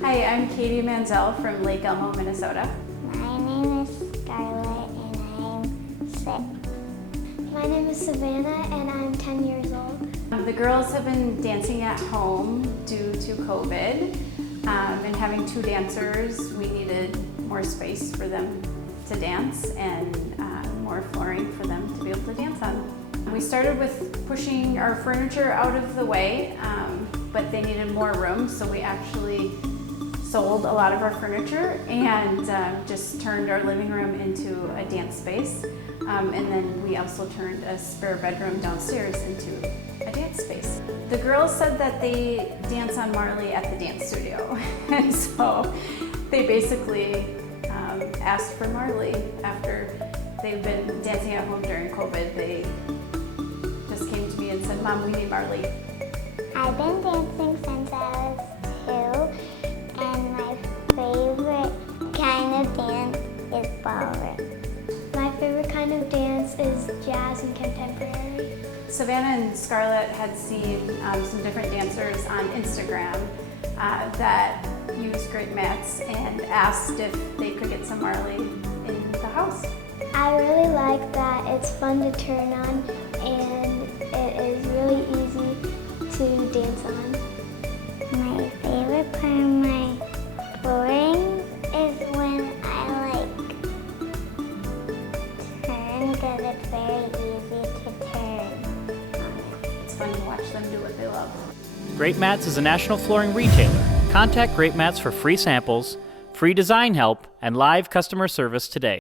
Hi, I'm Katie Manzel from Lake Elmo, Minnesota. My name is Scarlett and I'm 6. My name is Savannah and I'm 10 years old. The girls have been dancing at home due to COVID, and having 2 dancers, we needed more space for them to dance and more flooring for them to be able to dance on. We started with pushing our furniture out of the way, but they needed more room, so we actually sold a lot of our furniture and just turned our living room into a dance space. And then we also turned a spare bedroom downstairs into a dance space. The girls said that they dance on Marley at the dance studio. And so they basically asked for Marley after they've been dancing at home during COVID. They just came to me and said, "Mom, we need Marley." I've been dancing since I was 2, and my favorite kind of dance is ballroom. My favorite kind of dance is jazz and contemporary. Savannah and Scarlett had seen some different dancers on Instagram that use great mats and asked if they could get some Marley in the house. I really like that it's fun to turn on and it is really easy to dance on. My favorite part of my flooring is when I turn, because it's very easy to turn on it. It's fun to watch them do what they love. Great Mats is a national flooring retailer. Contact Great Mats for free samples, free design help, and live customer service today.